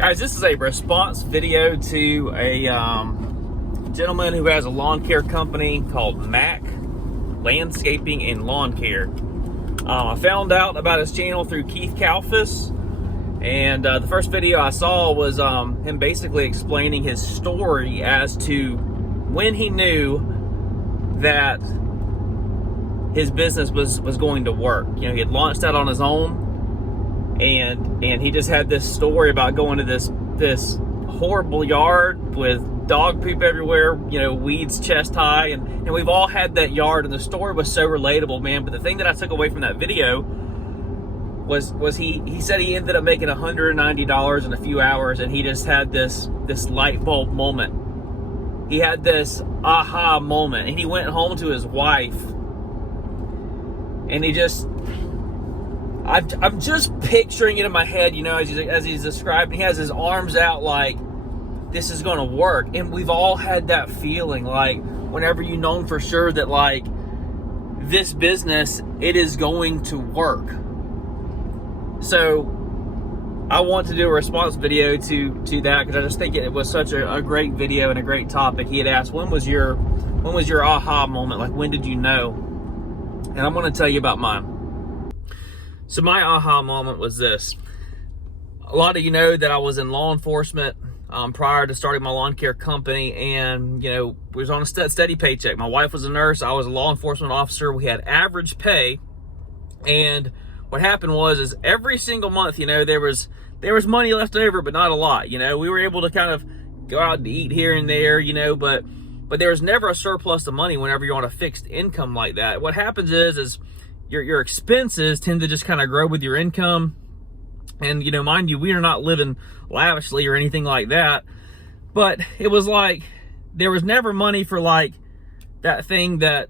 Guys, this is a response video to a gentleman who has a lawn care company called Mac Landscaping and Lawn Care. I found out about his channel through Keith Kalfas, and the first video I saw was him basically explaining his story as to when he knew that his business was going to work. You know, he had launched out on his own, and he just had this story about going to this horrible yard with dog poop everywhere, you know, weeds chest high, and we've all had that yard, and the story was so relatable, man. But the thing that I took away from that video was he said he ended up making $190 in a few hours, and he just had this light bulb moment. He had this aha moment, and he went home to his wife, and he just, I'm just picturing it in my head, you know, as he's describing. He has his arms out like this is going to work. And we've all had that feeling, like whenever you know for sure that like this business, it is going to work. So I want to do a response video to that, because I just think it was such a great video and a great topic. He had asked, when was your aha moment? Like, when did you know? And I'm going to tell you about mine. So my aha moment was this. A lot of you know that I was in law enforcement prior to starting my lawn care company, and you know, we was on a steady paycheck. My wife was a nurse, I was a law enforcement officer. We had average pay, and what happened was every single month, you know, there was money left over, but not a lot. You know, we were able to kind of go out and eat here and there, you know, but there was never a surplus of money whenever you're on a fixed income like that. What happens is your expenses tend to just kind of grow with your income. And, you know, mind you, we are not living lavishly or anything like that. But it was like, there was never money for like that thing that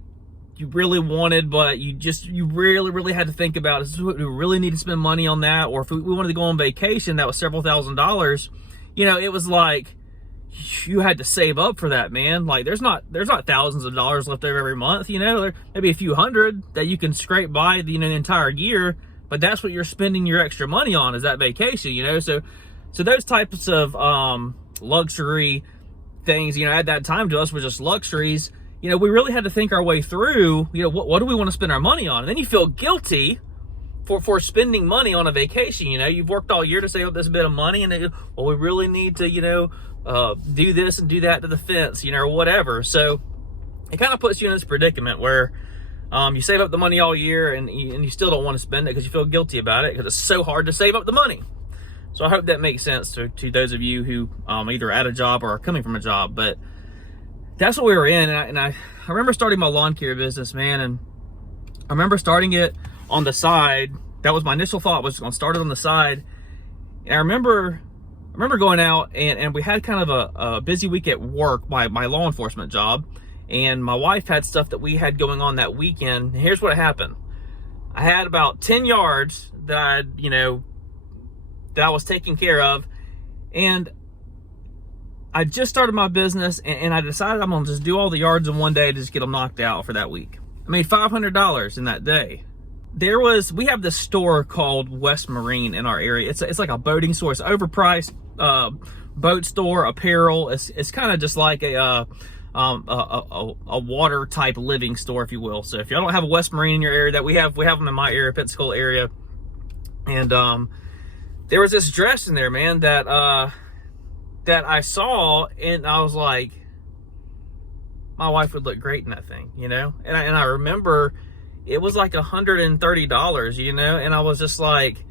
you really wanted, but you really had to think about, is we really need to spend money on that? Or if we wanted to go on vacation, that was several $1,000s. You know, it was like, you had to save up for that, man. Like, there's not thousands of dollars left over every month, you know. There maybe a few hundred that you can scrape by the, you know, the entire year, but that's what you're spending your extra money on, is that vacation, you know. So those types of luxury things, you know, at that time to us were just luxuries. You know, we really had to think our way through, you know, what do we want to spend our money on? And then you feel guilty for spending money on a vacation. You know, you've worked all year to save up this bit of money, and then, well, we really need to, you know, do this and do that to the fence, you know, or whatever. So it kind of puts you in this predicament where you save up the money all year, and you still don't want to spend it because you feel guilty about it, because it's so hard to save up the money. So I hope that makes sense to those of you who either at a job or are coming from a job. But that's what we were in. And I remember starting my lawn care business, man, and I remember starting it on the side. That was my initial thought, was going to start it on the side. And I remember going out, and we had kind of a busy week at work, my law enforcement job, and my wife had stuff that we had going on that weekend. And here's what happened. I had about 10 yards that I was taking care of, and I just started my business, and I decided I'm gonna just do all the yards in one day to just get them knocked out for that week. I made $500 in that day. We have this store called West Marine in our area. It's like a boating store. It's overpriced boat store, apparel. It's kind of just like a water type living store, if you will. So if y'all don't have a West Marine in your area, that we have them in my area, Pensacola area. And there was this dress in there, man, that I saw, and I was like, my wife would look great in that thing, you know. And I remember it was like $130, you know, and I was just like,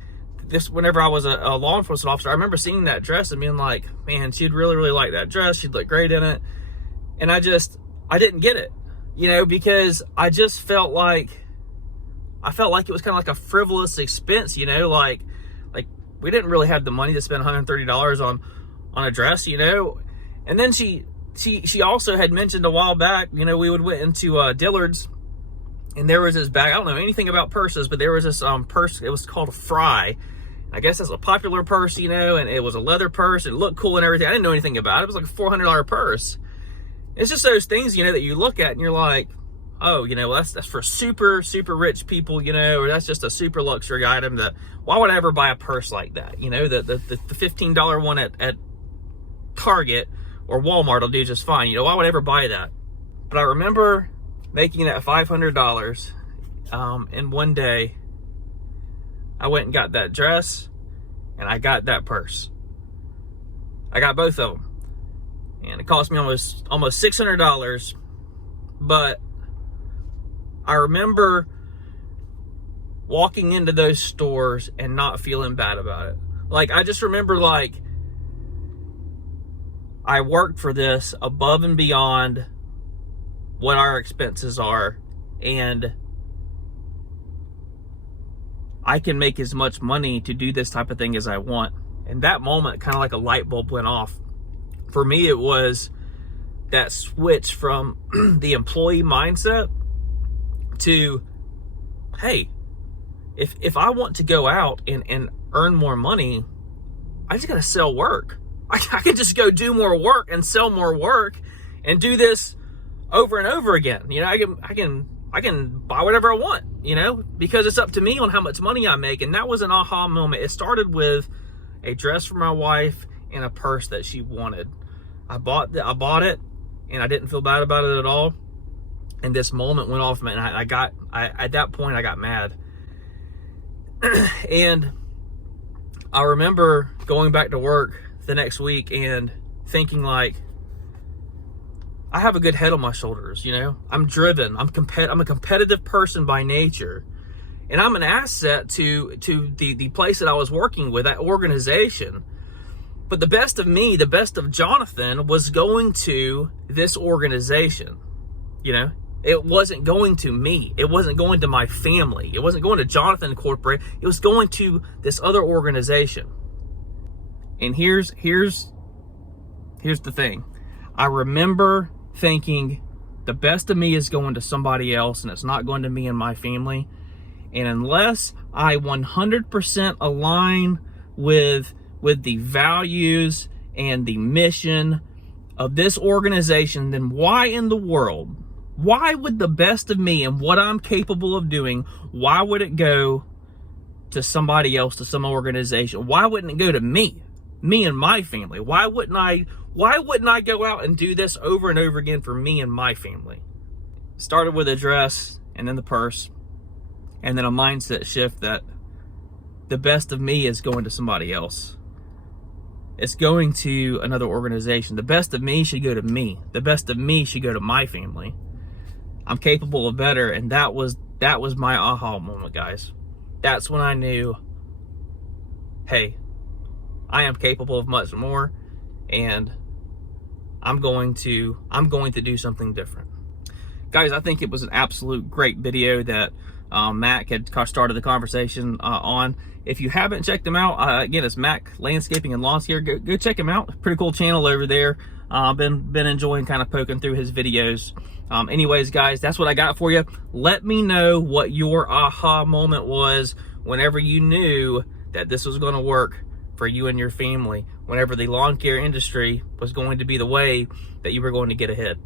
this, whenever I was a law enforcement officer, I remember seeing that dress and being like, man, she'd really like that dress. She'd look great in it. And I didn't get it, you know, because I just felt like it was kind of like a frivolous expense, you know, like we didn't really have the money to spend $130 on a dress, you know. And then she also had mentioned a while back, you know, we went into Dillard's, and there was this bag. I don't know anything about purses, but there was this purse. It was called a Fry. I guess that's a popular purse, you know, and it was a leather purse. It looked cool and everything. I didn't know anything about it. It was like a $400 purse. It's just those things, you know, that you look at and you're like, oh, you know, that's for super rich people, you know, or that's just a super luxury item. That why would I ever buy a purse like that? You know, the $15 one at Target or Walmart will do just fine. You know, why would I ever buy that? But I remember making that $500 in one day. I went and got that dress and I got that purse. I got both of them. And it cost me almost $600. But I remember walking into those stores and not feeling bad about it. Like, I just remember, like, I worked for this above and beyond what our expenses are, and I can make as much money to do this type of thing as I want. And that moment, kind of like a light bulb went off. For me, it was that switch from the employee mindset to, hey, if I want to go out and earn more money, I just got to sell work. I can just go do more work and sell more work and do this over and over again. You know, I can buy whatever I want, you know, because it's up to me on how much money I make. And that was an aha moment. It started with a dress for my wife and a purse that she wanted. I bought it, and I didn't feel bad about it at all. And this moment went off, man. At that point, I got mad. And I remember going back to work the next week and thinking, like, I have a good head on my shoulders, you know? I'm driven. I'm a competitive person by nature. And I'm an asset to the place that I was working with, that organization. But the best of me, the best of Jonathan, was going to this organization. You know, it wasn't going to me. It wasn't going to my family. It wasn't going to Jonathan Corporate. It was going to this other organization. And here's the thing. I remember thinking, the best of me is going to somebody else, and it's not going to me and my family. And unless I 100% align with the values and the mission of this organization, then why in the world, why would the best of me and what I'm capable of doing, why would it go to somebody else, to some organization? Why wouldn't it go to me and my family? Why wouldn't I go out and do this over and over again for me and my family? Started with a dress and then the purse, and then a mindset shift that the best of me is going to somebody else. It's going to another organization. The best of me should go to me. The best of me should go to my family. I'm capable of better, and that was my aha moment, guys. That's when I knew, hey, I am capable of much more, and I'm going to do something different. Guys, I think it was an absolute great video that Mac had started the conversation on. If you haven't checked him out, again, it's Mac Landscaping and Lawn Care. Go check him out. Pretty cool channel over there. Been enjoying kind of poking through his videos. Anyways, guys, that's what I got for you. Let me know what your aha moment was whenever you knew that this was going to work for you and your family, whenever the lawn care industry was going to be the way that you were going to get ahead.